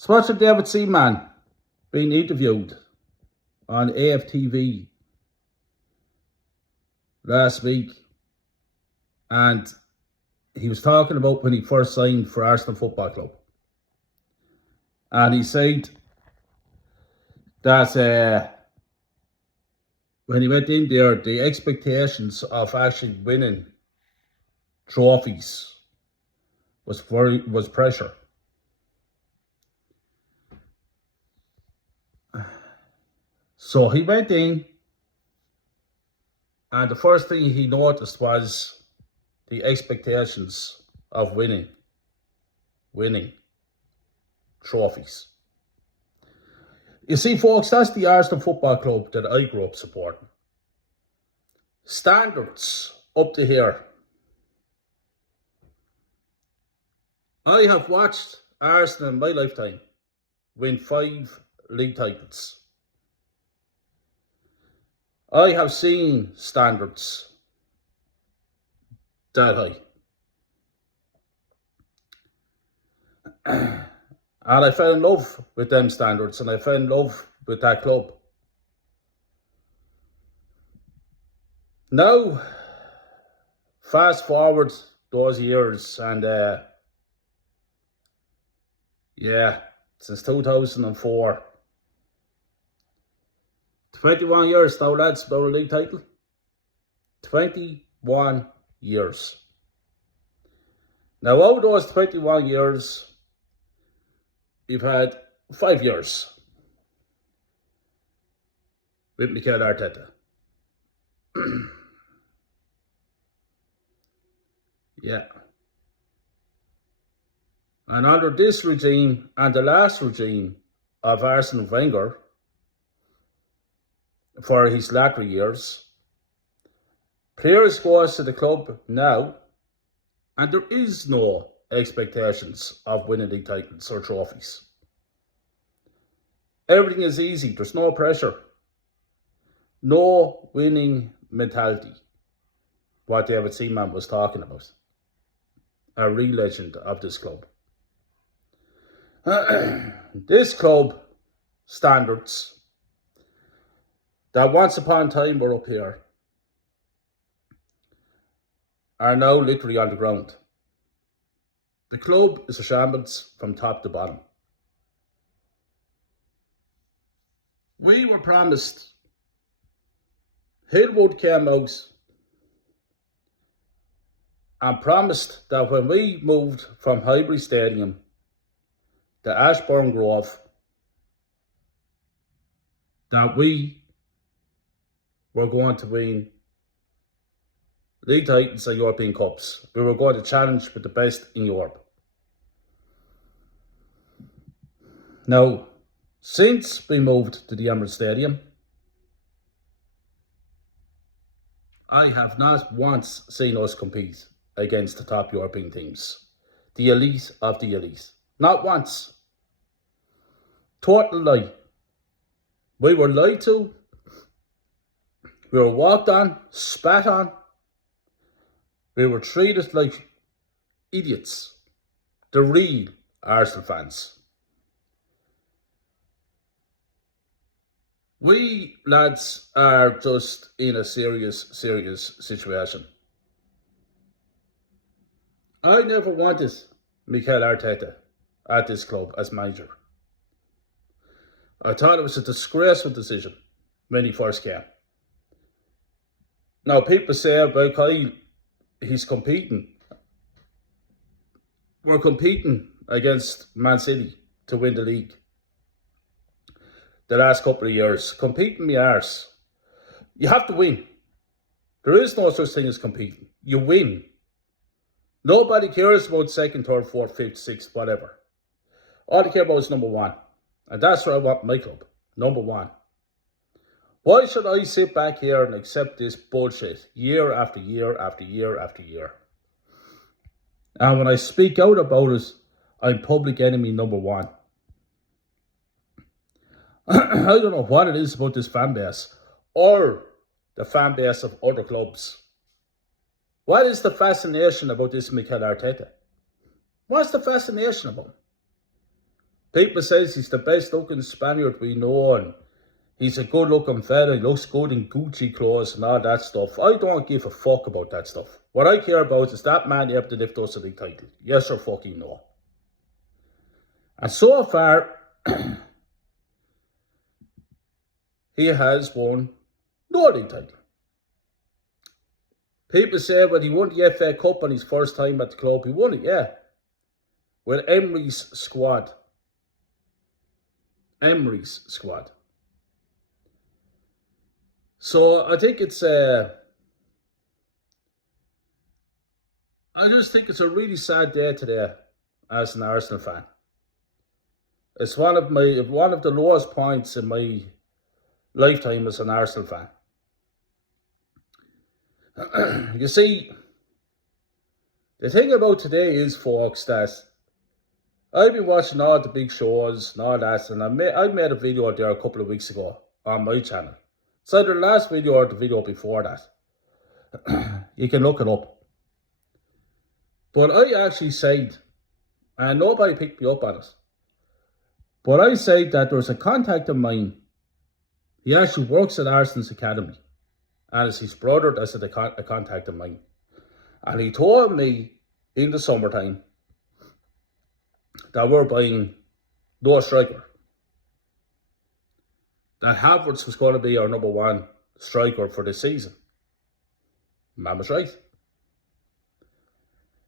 Spencer David Seaman being interviewed on AFTV last week, and he was talking about when he first signed for Arsenal Football Club, and he said that when he went in there, the expectations of actually winning trophies was pressure. So he went in, and the first thing he noticed was the expectations of winning trophies. You see, folks, that's the Arsenal Football Club that I grew up supporting. Standards up to here. I have watched Arsenal in my lifetime win 5 league titles. I have seen standards that high. And I fell in love with them standards, and I fell in love with that club. Now, fast forward those years, and since 2004, 21 years now, lads, without a league title. 21 years. Now, over those 21 years, we've had 5 years with Mikel Arteta. Yeah. And under this regime and the last regime of Arsene Wenger, for his latter years, players go to the club now, and there is no expectations of winning league titles or trophies. Everything is easy. There's no pressure. No winning mentality. What David Seaman was talking about. A real legend of this club. This club standards that once upon a time were up here are now literally on the ground. The club is a shambles from top to bottom. We were promised, Hillwood came out and promised that when we moved from Highbury Stadium to Ashbourne Grove, that we were going to win league titles and European Cups. We were going to challenge with the best in Europe. Now, since we moved to the Emirates Stadium, I have not once seen us compete against the top European teams. The elite of the elite. Not once. Total lie. We were lied to. We were walked on, spat on. We were treated like idiots. The real Arsenal fans. We, lads, are just in a serious situation. I never wanted Mikel Arteta at this club as manager. I thought it was a disgraceful decision when he first came. Now, people say about Kyle, he's competing. We're competing against Man City to win the league. The last couple of years. Competing me arse. You have to win. There is no such thing as competing. You win. Nobody cares about second, third, fourth, fifth, sixth, whatever. All they care about is number one. And that's what I want my club. Number one. Why should I sit back here and accept this bullshit year after year after year after year? And when I speak out about it, I'm public enemy number one. I don't know what it is about this fan base or the fan base of other clubs. What is the fascination about this Mikel Arteta? What's the fascination about him? People says he's the best looking Spaniard we know, and he's a good looking fella, he looks good in Gucci clothes and all that stuff. I don't give a fuck about that stuff. What I care about is that man able to lift us a league title. Yes or fucking no. And so far, he has won no league title. People say, well, he won the FA Cup on his first time at the club. He won it, yeah. With Emery's squad. Emery's squad. So I think it's I just think it's a really sad day today as an Arsenal fan. It's one of the lowest points in my lifetime as an Arsenal fan. You see, the thing about today is, folks, that I've been watching all the big shows and all that, and I made a video there a couple of weeks ago on my channel. It's either the last video or the video before that. You can look it up. But I actually said, and nobody picked me up on it, but I said that there's a contact of mine. He actually works at Arsenal's academy. And it's his brother that's a contact of mine. And he told me in the summertime that we're buying no striker. That Havertz was going to be our number one striker for this season. Man was right.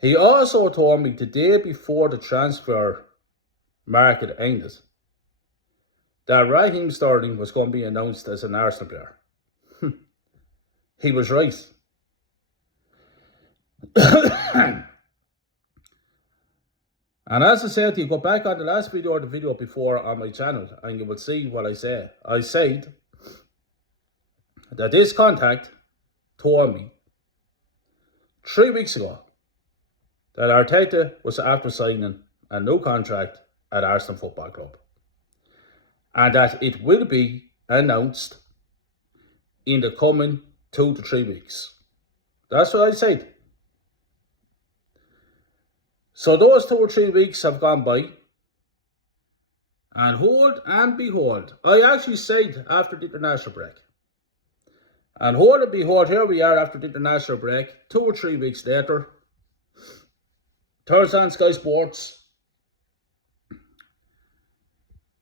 He also told me the day before the transfer market ended that Raheem Sterling was going to be announced as an Arsenal player. He was right. And as I said, you go back on the last video or the video before on my channel and you will see what I say. I said that this contact told me 3 weeks ago that Arteta was after signing a new contract at Arsenal Football Club. And that it will be announced in the coming 2 to 3 weeks. That's what I said. So those 2 or 3 weeks have gone by. And hold and behold, I actually said after the international break. And hold and behold, here we are after the international break, 2 or 3 weeks later. Thursday on Sky Sports.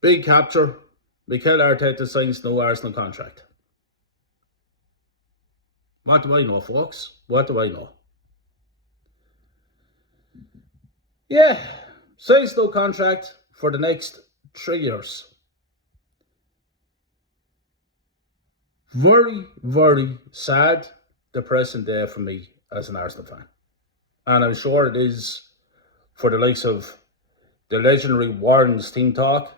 Big capture. Mikel Arteta signs no Arsenal contract. What do I know, folks? What do I know? Yeah, signs no contract for the next 3 years. Very, very sad, depressing day for me as an Arsenal fan. And I'm sure it is for the likes of the legendary Warren's Team Talk,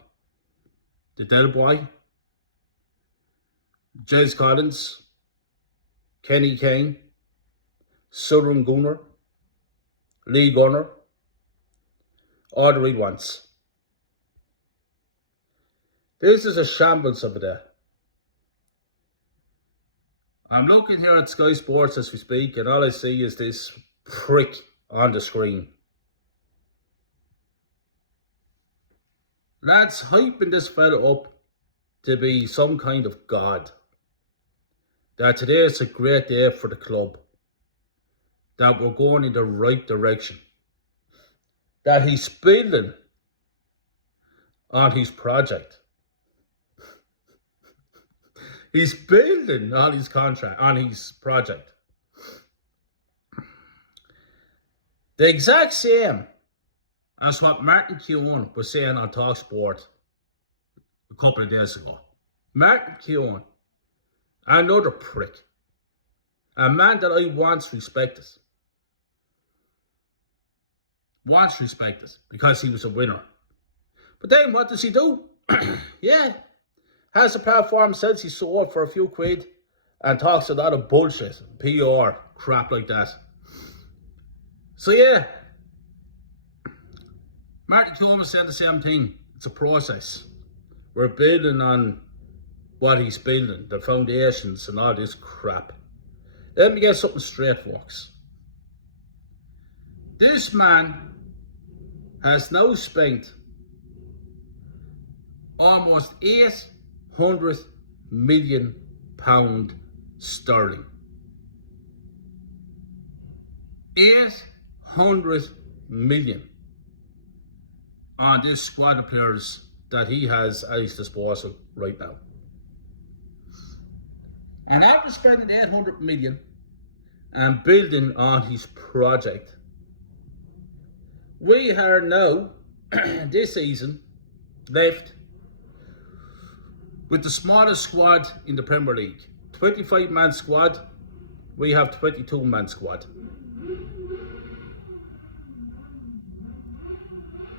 the Del Boy, Jez Collins, Kenny Keown, Southern Gunner, Lee Gunner, all the read ones. This is a shambles of a day. I'm looking here at Sky Sports as we speak, and all I see is this prick on the screen. Lads hyping this fella up to be some kind of god. That today is a great day for the club. That we're going in the right direction. That he's building on his project. He's building on his contract, on his project. The exact same as what Martin Keown was saying on TalkSport a couple of days ago. Martin Keown, another prick. A man that I once respected. Once respected because he was a winner. But then what does he do? Yeah. Has a platform, says he's sold for a few quid and talks a lot of bullshit, PR, crap like that. So yeah, Martin Keown said the same thing. It's a process. We're building on what he's building, the foundations and all this crap. Let me get something straight, folks. This man has now spent almost £800 million sterling. 800 million on this squad of players that he has at his disposal right now. And after spending 800 million and building on his project, we are now this season left with the smallest squad in the Premier League. 25-man squad, we have 22-man squad.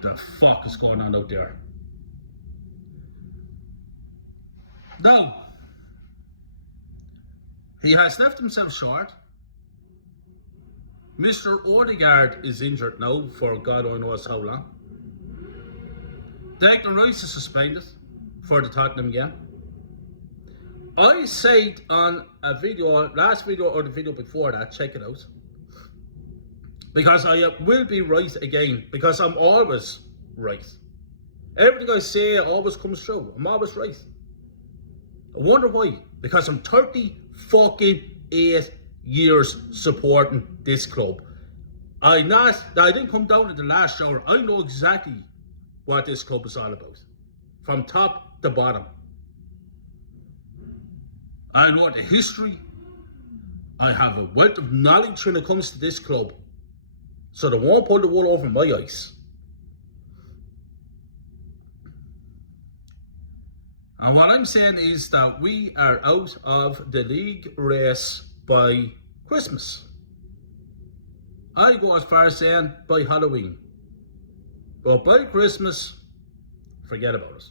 The fuck is going on out there? Now, he has left himself short. Mr. Odegaard is injured now for God only knows how long. Declan Rice is suspended for the Tottenham game. I said on a video, last video or the video before that, check it out. Because I will be right again, because I'm always right. Everything I say always comes true. I'm always right. I wonder why. Because I'm 38 years supporting this club. I didn't come down at the last shower. I know exactly what this club is all about. From top to bottom. I know the history. I have a wealth of knowledge when it comes to this club. So they won't pull the wool over my eyes. And what I'm saying is that we are out of the league race by Christmas. I go as far as saying by Halloween. But by Christmas, forget about it.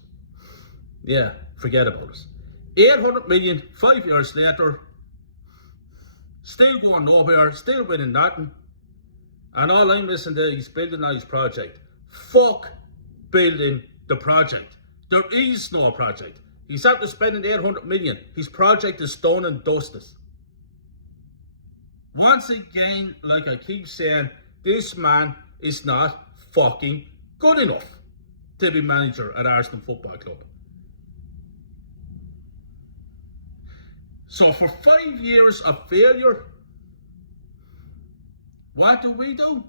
Yeah, forget about it. 800 million, 5 years later, still going nowhere, still winning nothing. And all I'm listening to is building on his project. Fuck building the project. There is no project. He's after spending 800 million. His project is done and dusted. Once again, like I keep saying, this man is not fucking good enough to be manager at Arsenal Football Club. So for 5 years of failure, what do?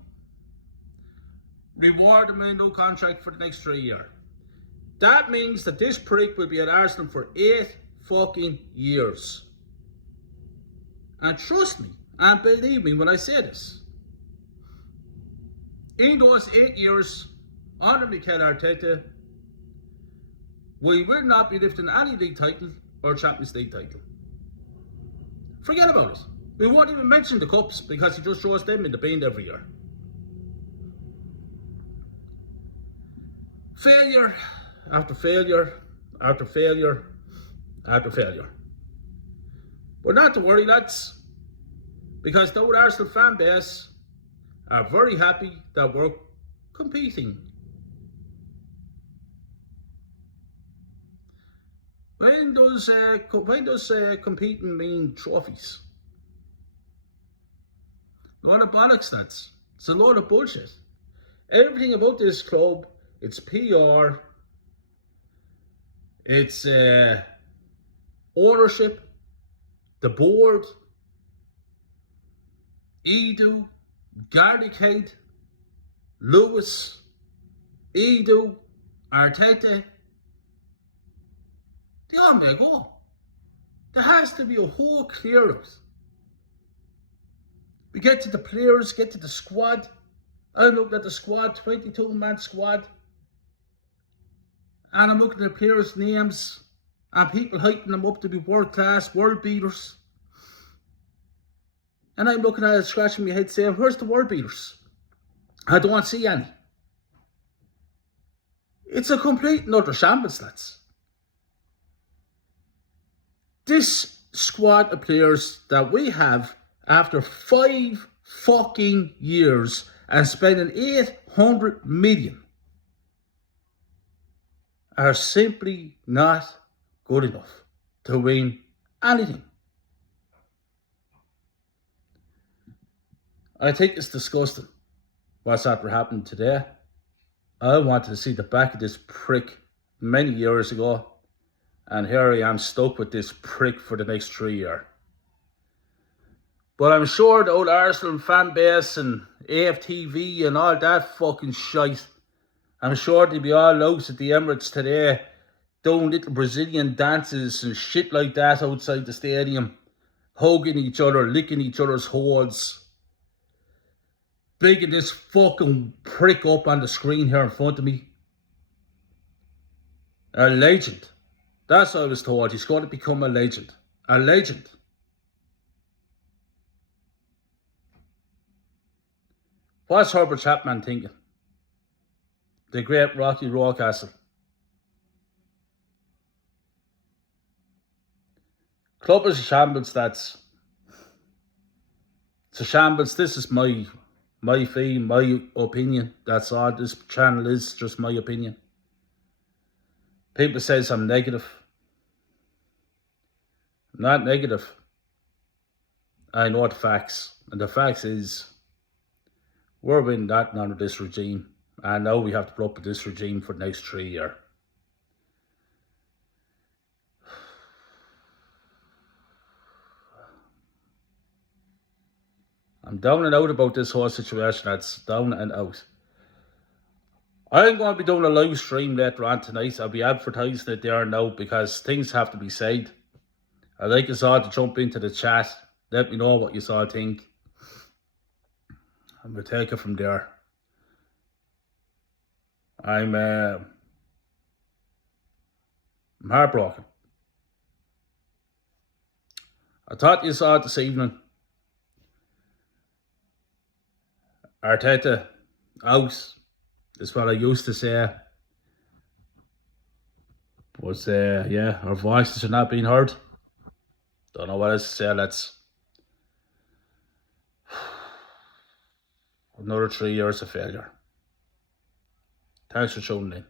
Reward him with a new contract for the next 3 years. That means that this prick will be at Arsenal for 8 fucking years. And trust me, and believe me when I say this. In those 8 years, under Mikel Arteta, we will not be lifting any league title or Champions League title. Forget about it. We won't even mention the cups because he just throws them in the bin every year. Failure after failure after failure after failure. But not to worry, lads, because the Arsenal fan base are very happy that we're competing. When does competing mean trophies? A lot of bollocks, that's. It's a load of bullshit. Everything about this club, it's PR, it's ownership, the board, Edu, Garricade, Lewis, Edu, Arteta. They all may go. There has to be a whole clear out. We get to the players, get to the squad. I'm looking at the squad, 22-man squad. And I'm looking at the players' names and people hyping them up to be world-class, world beaters. And I'm looking at it, scratching my head saying, where's the world beaters? I don't see any. It's a complete and utter shambles, lads. This squad of players that we have after 5 fucking years and spending 800 million are simply not good enough to win anything. I think it's disgusting what's after happening today. I wanted to see the back of this prick many years ago, and here I am stuck with this prick for the next 3 years. But I'm sure the old Arsenal fan base and AFTV and all that fucking shite, I'm sure they'll be all out at the Emirates today doing little Brazilian dances and shit like that outside the stadium, hugging each other, licking each other's holes, bigging this fucking prick up on the screen here in front of me. A legend. That's what I was told. He's going to become a legend. A legend. What's Herbert Chapman thinking? The great Rocky Rawcastle. Club is a shambles, that's. It's a shambles. This is my fee, my opinion. That's all this channel is, just my opinion. People says I'm negative. I'm not negative. I know the facts. And the facts is we're winning that under this regime. And now we have to put up with this regime for the next 3 years. I'm down and out about this whole situation. That's down and out. I'm going to be doing a live stream later on tonight. I'll be advertising it there now because things have to be said. I'd like us all to jump into the chat. Let me know what you all think. And we'll take it from there. I'm heartbroken. I thought you saw it this evening. Arteta out is what I used to say. But yeah, our voices are not being heard. Don't know what else to say. Let's another 3 years of failure. Thanks for tuning in.